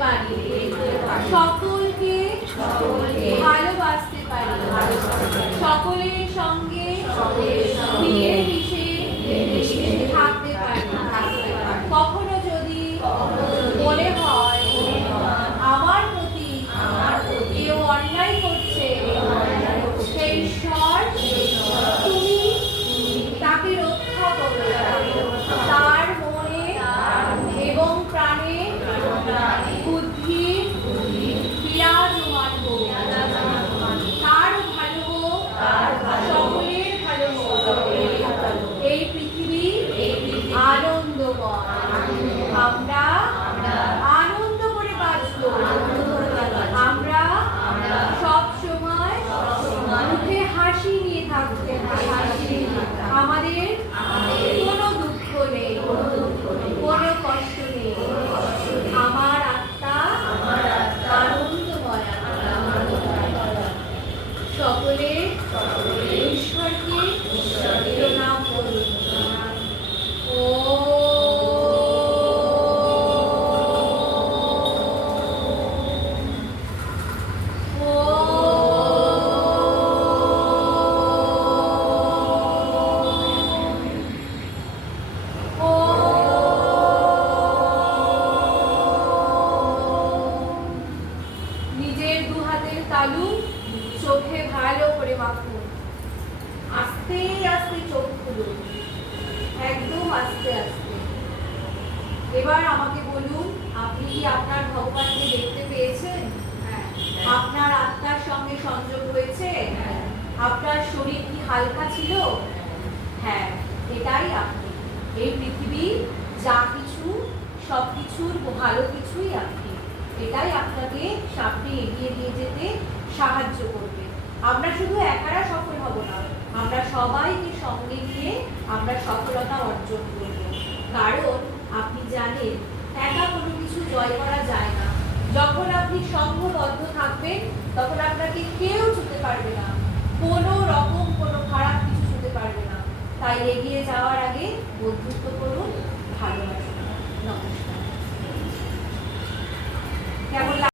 পারি, সকলকে ভালোবাসতে পারি, সকলের সঙ্গে মিলেমিশে থাকতে পারি। কখনো যদি মনে হয় আমার প্রতি কেউ অন্যায় করছে, সেই ঈশ্বর তুমি তাকে রক্ষা করো, তার মনে এবং প্রাণে বুদ্ধি বিরাজমান হোক, তার ভালো হোক, সকলের ভালো হোক, এই পৃথিবী আনন্দময়, আমরা আনন্দ করে বাঁচবো, আমরা সব সময় মুখে হাসি নিয়ে থাকতে, আমাদের কোনো দুঃখ নেই, কোনো কষ্ট নেই, আমার আত্মা আনন্দময়। সকলে ঈশ্বরকে প্রণাম করুন। নিজের দু হাতের তালু চোখে ভালো করে মাখুন, আস্তে আস্তে চোখ খুলুন, একদম আস্তে আস্তে। এবার আমাকে বলুন, আপনি কি আপনার ভগবানকে দেখতে পেয়েছেন? আপনার আত্মার সঙ্গে সংযোগ হয়েছে? আপনার শরীর কি হালকা ছিল? হ্যাঁ, এটাই আপনি। এই পৃথিবী যা কিছু, সব কিছুর ভালো কিছুই আপনি। এটাই আপনাকে সামনে এগিয়ে নিয়ে যেতে সাহায্য করবে। আমরা শুধু একারা সফল হব না, আমরা সবাইকে সঙ্গে নিয়ে আমরা সফলতা অর্জন করব। কারণ আপনি জানেন, একা কোনো কিছু জয় করা যায় না। যখন আপনি সংঘবদ্ধ থাকবেন, তখন আপনাকে কেউ ছুঁতে পারবে না, কোনো রকম কোনো খারাপ কিছু ছুঁতে পারবে না। তাই এগিয়ে যাওয়ার আগে বন্ধুত্ব করুন।